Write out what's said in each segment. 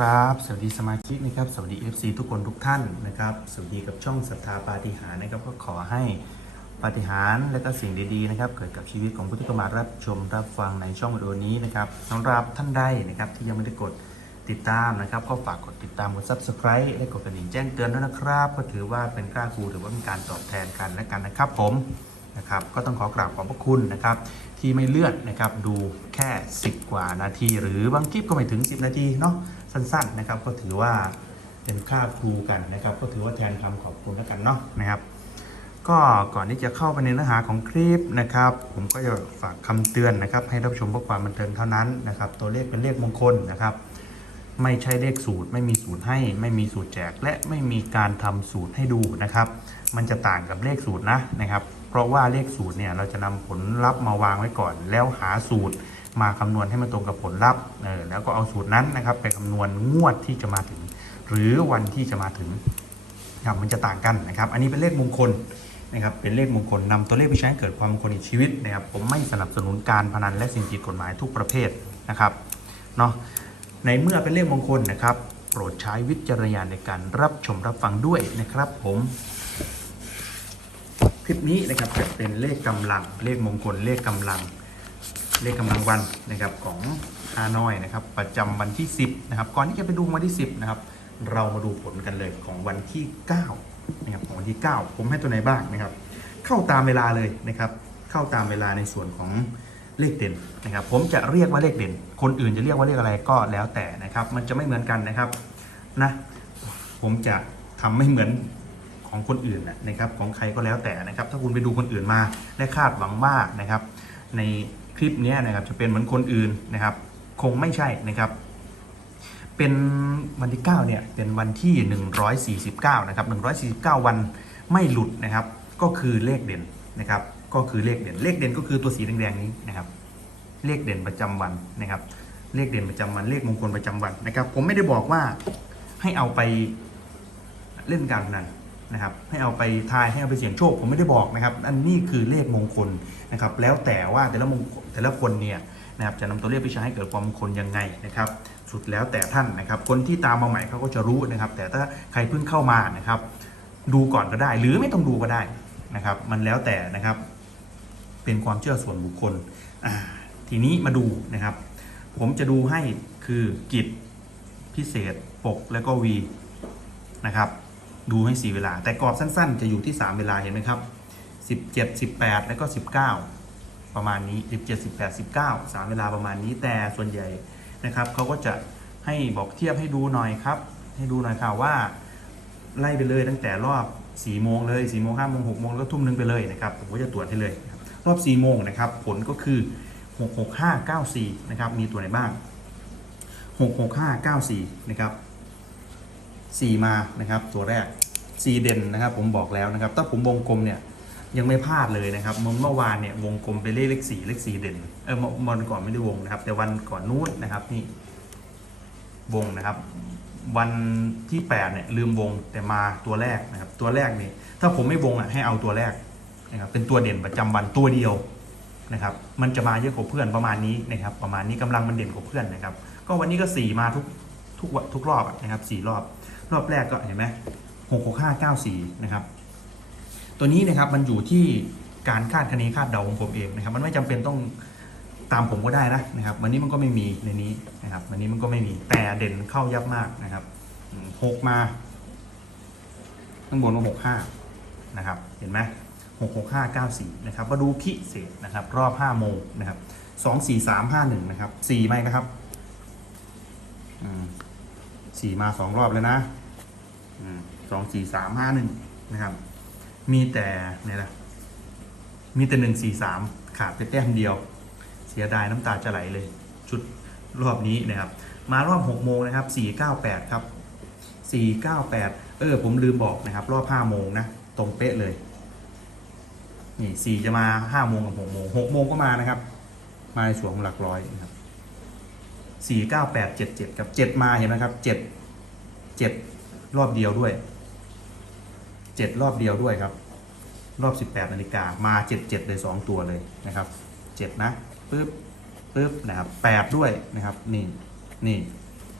สวัสดีครับ สวัสดีสมาชิกนะครับ สวัสดี FC ทุกคนทุกท่านนะครับ สวัสดีกับช่องศรัทธาปาฏิหาริย์นะครับ ก็ขอให้ปาฏิหาริย์และก็สิ่งดีๆนะครับ เกิดกับชีวิตของผู้ที่เข้ามารับชมรับฟังในช่องวิดีโอนี้นะครับสำหรับท่านใดนะครับที่ยังไม่ได้กดติดตามนะครับ ก็ฝากกดติดตามกด subscribe และกดกระดิ่งแจ้งเตือนด้วยนะครับ ก็ถือว่าเป็นกล้าครูหรือว่าเป็นการตอบแทนกันและกันนะครับ ผมนะครับก็ต้องขอกราบขอบพระคุณนะครับที่ไม่เลื่อนนะครับดูแค่ 10 กว่านาที หรือบางคลิปก็ไม่ถึง 10 นาทีเนาะ สั้นๆนะครับ ก็ถือว่าเป็นค่าครูกันนะครับ ก็ถือว่าแทนคำขอบคุณแล้วกันเนาะนะครับ ก็ก่อนที่จะเข้าไปในเนื้อหาของคลิปนะครับ ผมก็จะฝากคำเตือนนะครับ ให้รับชมเพื่อความบันเทิงเท่านั้นนะครับ ตัวเลขเป็นเลขมงคลนะครับ ไม่ใช่เลขสูตร ไม่มีสูตรให้ ไม่มีสูตรแจก และไม่มีการทำสูตรให้ดูนะครับ มันจะต่างกับเลขสูตรนะนะครับ เพราะว่าเลขสูตรเนี่ยเราจะนำผลลัพธ์มาวางไว้ก่อน แล้วหาสูตร มาคำนวณให้มันตรงกับผลลัพธ์เออแล้วก็เอาสูตรนั้นนะครับไปคำนวณงวดที่จะมาถึง หรือวันที่จะมาถึงครับมันจะต่างกันนะครับ อันนี้เป็นเลขมงคลนะครับเป็นเลขมงคลนำตัวเลขไปใช้เกิดความมงคลในชีวิตนะครับผมไม่สนับสนุนการพนันและสิ่งผิดกฎหมายทุกประเภทนะครับเนาะในเมื่อเป็นเลขมงคลนะครับ โปรดใช้วิจารณญาณในการรับชมรับฟังด้วยนะครับ ผมคลิปนี้นะครับจะเป็นเลขกำลังเลขมงคลเลขกำลัง เลขกำลังวันนะครับของฮานอยนะครับประจำวันที่ 10นะครับก่อนที่จะไปดูวันที่ 10นะครับเรามาดูผลกันเลยของวันที่9นะครับของวันที่ 9 ผมให้ตัวไหนบ้างนะครับ เข้าตามเวลาเลยนะครับเข้าตามเวลาในส่วนของเลขเด่นนะครับ ผมจะเรียกว่าเลขเด่น คนอื่นจะเรียกว่าเลขอะไรก็แล้วแต่นะครับ มันจะไม่เหมือนกันนะครับนะผมจะทำไม่เหมือนของคนอื่นนะครับ ของใครก็แล้วแต่นะครับ ถ้าคุณไปดูคนอื่นมาและคาดหวังมากนะครับ ใน ลิปนี้นะครับจะเป็นเหมือนคนอื่นนะครับ คงไม่ใช่นะครับ เป็นวันที่ 9 เนี่ย เป็นวันที่ 149 นะครับ 149 วันไม่หลุดนะครับ ก็คือเลขเด่นนะครับ ก็คือเลขเด่น เลขเด่นก็คือตัวสีแดงๆนี้นะครับ เลขเด่นประจำวันนะครับ เลขเด่นประจำวัน เลขมงคลประจำวันนะครับ ผมไม่ได้บอกว่าให้เอาไปเล่นการพนัน นะครับให้เอาไปทายให้เอาไปเสี่ยงโชคผมไม่ได้บอกนะครับ อันนี้คือเลขมงคลนะครับ แล้วแต่ว่าแต่ละมงคลแต่ละคนเนี่ยนะครับจะนำตัวเลขไปใช้ให้เกิดความมงคลยังไงนะครับ สุดแล้วแต่ท่านนะครับ คนที่ตามมาใหม่เขาก็จะรู้นะครับ แต่ถ้าใครเพิ่งเข้ามานะครับ ดูก่อนก็ได้ หรือไม่ต้องดูก็ได้นะครับ มันแล้วแต่นะครับ เป็นความเชื่อส่วนบุคคลทีนี้มาดูนะครับ ผมจะดูให้คือกิจพิเศษปกแล้วก็วีนะครับ ดูให้ 4 เวลา แต่กรอบสั้นๆ จะอยู่ที่ 3 เวลาเห็นไหมครับ 17 18 แล้วก็ 19 ประมาณนี้ 17 18 19 3 เวลาประมาณนี้แต่ส่วนใหญ่นะครับเขาก็จะให้บอกเทียบให้ดูหน่อยครับ ให้ดูหน่อยค่ะว่า ไล่ไปเลยตั้งแต่รอบ 4 โมงเลย 4 โมง5โมง6โมงแล้วทุ่มหนึงไปเลยนะครับผมก็จะตรวจให้เลยรับรอบ 4 โมงนะครับผลก็คือ 66594 นะครับมีตัวไหนบ้าง 66594 นะครับ 4 มานะครับตัวแรก 4 เด่นนะครับผมบอกแล้วนะครับ ถ้าผมวงกลมเนี่ยยังไม่พลาดเลยนะครับเมื่อวานเนี่ยวงกลมไปเลขเลขสี่เลขสี่เด่นเออเมื่อวันก่อนไม่ได้วงนะครับ แต่วันก่อนนู้นนะครับนี่วงนะครับ วันที่8เนี่ยลืมวงแต่มาตัวแรกนะครับ ตัวแรกนี่ถ้าผมไม่วงอะให้เอาตัวแรกนะครับเป็นตัวเด่นประจำวันตัวเดียวนะครับ มันจะมาเยอะกว่าเพื่อนประมาณนี้นะครับ ประมาณนี้กำลังมันเด่นกว่าเพื่อนนะครับ ก็วันนี้ก็สี่มาทุกทุกทุกรอบนะครับสี่รอบ รอบแรกก็เห็นไหมหกหกห้าเก้าสี่นะครับ ตัวนี้นะครับมันอยู่ที่การคาดคะเนคาดเดาของผมเองนะครับ มันไม่จำเป็นต้องตามผมก็ได้นะนะครับ วันนี้มันก็ไม่มีในนี้นะครับ วันนี้มันก็ไม่มีแต่เด่นเข้ายับมากนะครับหกมาข้างบนก็หกห้านะครับ เห็นไหมหกหกห้าเก้าสี่นะครับมาดูพิเศษนะครับ รอบห้าโมงนะครับสองสี่สามห้าหนึ่งนะครับสี่ไหมนะครับสี่มาสองรอบเลยนะ สองสี่สามห้าหนึ่งนะครับ มีแต่เนี่ยนะมีแต่หนึ่งสี่สามขาดไปแต้มเดียว เสียดายน้ำตาจะไหลเลย ชุดรอบนี้นะครับ มารอบหกโมงนะครับสี่เก้าแปดครับสี่เก้าแปดเออ ผมลืมบอกนะครับ รอบห้าโมงนะ ตรงเป๊ะเลยนี่สี่จะมาห้าโมงกับหกโมงหกโมงก็มานะครับ มาในส่วนของหลักร้อยนะครับสี่เก้าแปดเจ็ดเจ็ดกับเจ็ดมาเห็นไหมครับเจ็ดเจ็ด รอบเดียวด้วยเจ็ดรอบเดียวด้วยครับ รอบ18นาฬิกามา77เลย2ตัวเลยนะครับ7นะปึ๊บปึ๊บนะครับ8ด้วยนะครับนี่นี่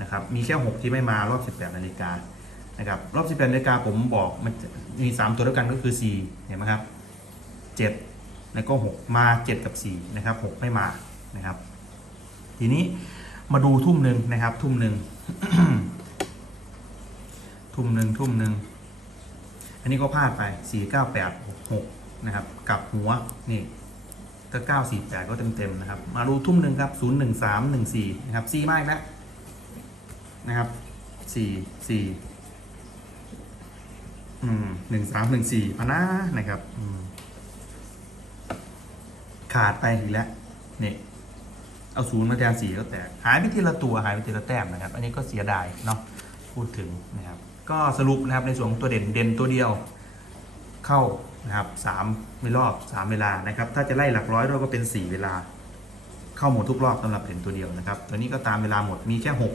นะครับมีแค่6ที่ไม่มารอบ18นาฬิกานะครับรอบ18นาฬิกาผมบอกมันจะมี3ตัวด้วยกันก็คือ4เห็นไหมครับ7แล้วก็6มา7กับ4นะครับ6ไม่มานะครับ ทีนี้มาดูทุ่มหนึ่งนะครับ ทุ่มหนึ่ง ทุ่มหนึ่งทุ่มหนึ่งอันนี้ก็พลาดไป 4 9 8 6 6 นะครับ กลับหัว นี่ถ้า9 4 8 ก็เต็มๆนะครับ มาดูทุ่มหนึ่งครับ 0 1 3 1 4 นะครับ4มากนะนะครับ 4 4 อืม 1 3 1 4พนะนะครับ ขาดไปอีกแล้ว นี่เอาศูนย์มาแทนสี่ก็แตก หายไปทีละตัวหายไปทีละแต้มนะครับ อันนี้ก็เสียดายเนาะพูดถึงนะครับ ก็สรุปนะครับในส่วนของตัวเด่นเด่นตัวเดียวเข้านะครับสามรอบสามเวลานะครับ ถ้าจะไล่หลักร้อยเราก็เป็นสี่เวลา เข้าหมดทุกรอบสำหรับเด่นตัวเดียวนะครับ ตัวนี้ก็ตามเวลาหมดมีแค่หก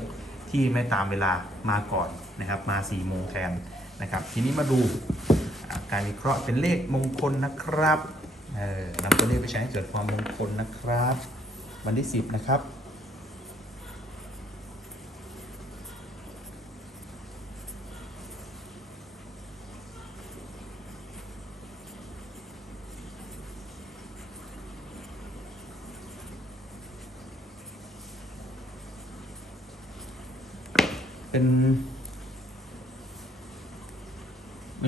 ที่ไม่ตามเวลามาก่อนนะครับ มา4ี่โมงแทนนะครับ ทีนี้มาดูการวิเคราะห์เป็นเลขมงคลนะครับนำตัวเลขไปใช้ให้เกิดความมงคลนะครับ วันที่ 10 นะครับ เป็น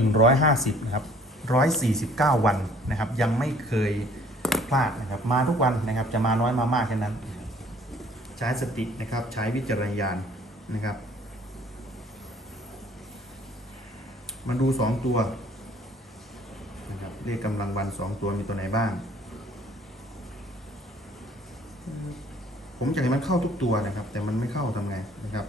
150นะครับ149วันนะครับ ยังไม่เคยพลาดนะครับ มาทุกวันนะครับ จะมาน้อยมามากแค่นั้น ใช้สตินะครับ ใช้วิจารณญาณนะครับ มาดู2ตัวนะครับเลขกำลังวัน2ตัวมีตัวไหนบ้าง ผมอยากให้มันเข้าทุกตัวนะครับ แต่มันไม่เข้าทำไงนะครับ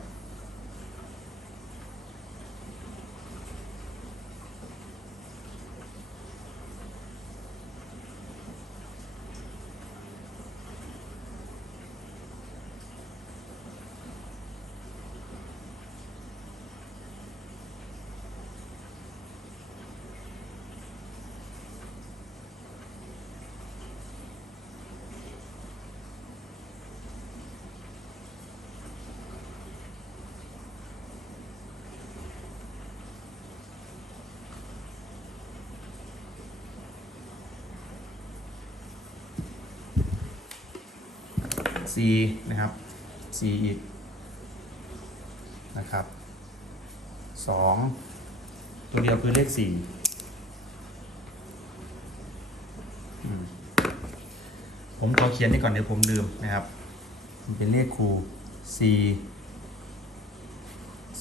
C นะครับ C อีกนะครับสองตัวเดียวคือเลขสี่อืมผมขอเขียนนี่ก่อนเดี๋ยวผมลืมนะครับ มันเป็นเลขคู C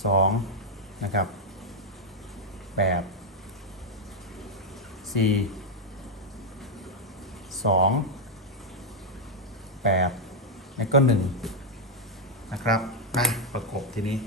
สองนะครับแปด C สอง แล้วก็หนึ่งนะครับมาประกบทีนี้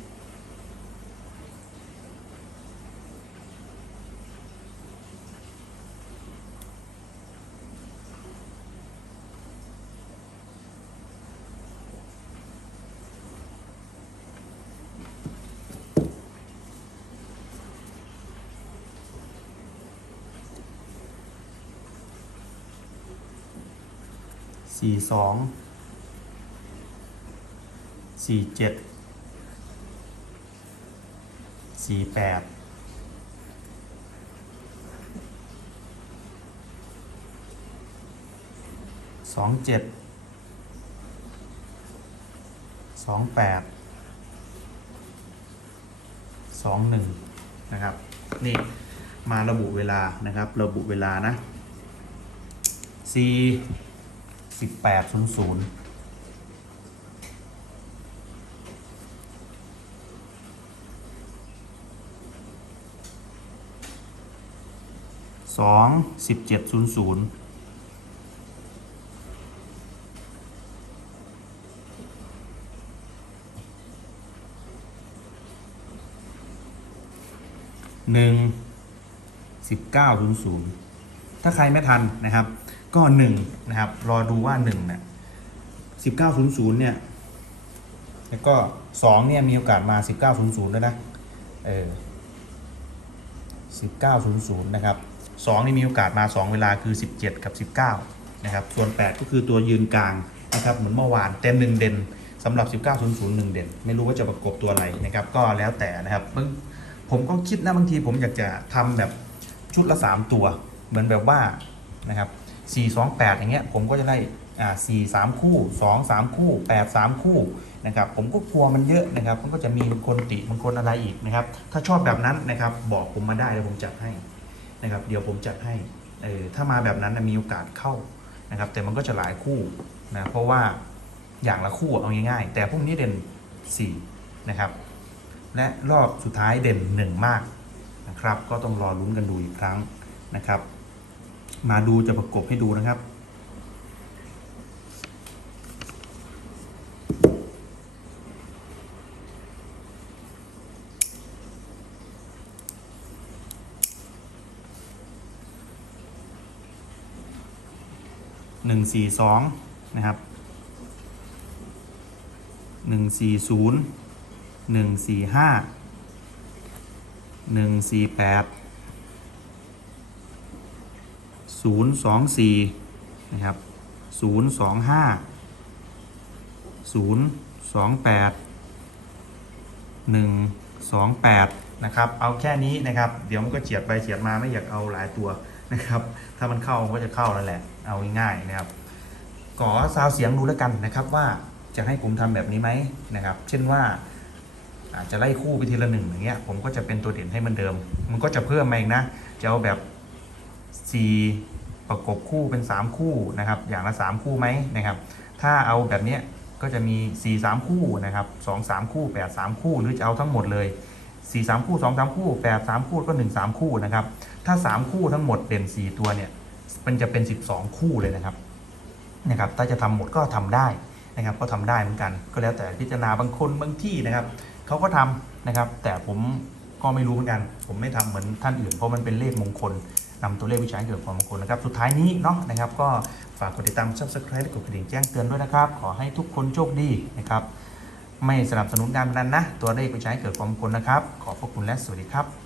สี่สอง สี่เจ็ดสี่แปดสองเจ็ดสองแปดสองหนึ่งนะครับนี่มาระบุเวลานะครับ ระบุเวลานะสี่สิบแปดศูนย์ศูนย์ สองสิบเจ็ดศูนย์ศูนย์หนึ่งสิบเก้าศูนย์ศูนย์ถ้าใครไม่ทันนะครับ ก็หนึ่งนะครับ รอดูว่าหนึ่งเนี่ยสิบเก้าศูนย์ศูนย์เนี่ยแล้วก็สองเนี่ยมีโอกาสมาสิบเก้าศูนย์ศูนย์ด้วยนะ เออสิบเก้าศูนย์ศูนย์นะครับ สองนี่มีโอกาสมาสองเวลาคือสิบเจ็ดกับสิบเก้านะครับ ส่วนแปดก็คือตัวยืนกลางนะครับ เหมือนเมื่อวานเต็มหนึ่งเด่นสำหรับ 19001 เด่น ไม่รู้ว่าจะประกบตัวอะไรนะครับ ก็แล้วแต่นะครับผมก็คิดนะบางทีผมอยากจะทำแบบชุดละ 3 ตัว เหมือนแบบว่านะครับ428 อย่างเงี้ยผมก็จะได้อ่า4 3 คู่ 2 3 คู่ 8 3 คู่นะครับผมก็กลัวมันเยอะนะครับ มันก็จะมีบางคนติบางคนอะไรอีกนะครับ ถ้าชอบแบบนั้นนะครับ บอกผมมาได้แล้วผมจัดให้ นะครับเดี๋ยวผมจัดให้เออถ้ามาแบบนั้นนะมีโอกาสเข้านะครับแต่มันก็จะหลายคู่นะเพราะว่าอย่างละคู่เอาง่ายๆ แต่พวกนี้เด่น 4 นะครับ และรอบสุดท้ายเด่น 1 มากนะครับ ก็ต้องรอลุ้นกันดูอีกครั้งนะครับ มาดูจะประกบให้ดูนะครับ หนึ่งสี่สองนะครับหนึ่งสี่ศูนย์หนึ่งสี่ห้าหนึ่งสี่แปดศูนย์สองสี่นะครับศูนย์สองห้าศูนย์สองแปดหนึ่งสองแปดนะครับ เอาแค่นี้นะครับ เดี๋ยวมันก็เฉียดไปเฉียดมาไม่อยากเอาหลายตัว นะครับ ถ้ามันเข้าก็จะเข้านั่นแหละ เอาง่ายๆนะครับขอซาวเสียงดูแล้วกันนะครับว่าจะให้ผมทำแบบนี้ไหมนะครับ เช่นว่าอาจจะไล่คู่ไปทีละหนึ่งอย่างเงี้ย ผมก็จะเป็นตัวเด่นให้มันเดิม มันก็จะเพิ่มมาอีกนะ จะเอาแบบ 4 ประกบคู่เป็น 3 คู่นะครับ อย่างละ 3 คู่ไหมนะครับ ถ้าเอาแบบเนี้ยก็จะมี 4 3 คู่นะครับ 2 3 คู่ 8 3 คู่ หรือจะเอาทั้งหมดเลย 4 3คู่2 3คู่8 3คู่ก็1 3คู่นะครับ ถ้า3คู่ทั้งหมดเด่น4ตัวเนี่ย มันจะเป็น12คู่เลยนะครับ นะครับ ถ้าจะทำหมดก็ทำได้นะครับ ก็ทำได้เหมือนกัน ก็แล้วแต่พิจารณาบางคนบางที่นะครับ เขาก็ทำนะครับ แต่ผมก็ไม่รู้เหมือนกัน ผมไม่ทำเหมือนท่านอื่น เพราะมันเป็นเลขมงคลนำตัวเลขวิชาเกิดความมงคลนะครับ สุดท้ายนี้เนาะนะครับ ก็ฝากกดติดตาม subscribe และกดกระดิ่งแจ้งเตือนด้วยนะครับ ขอให้ทุกคนโชคดีนะครับ ไม่สนับสนุนการพนันนะ ตัวเลขไปใช้เกิดความมงคลนะครับ ขอบพระคุณและสวัสดีครับ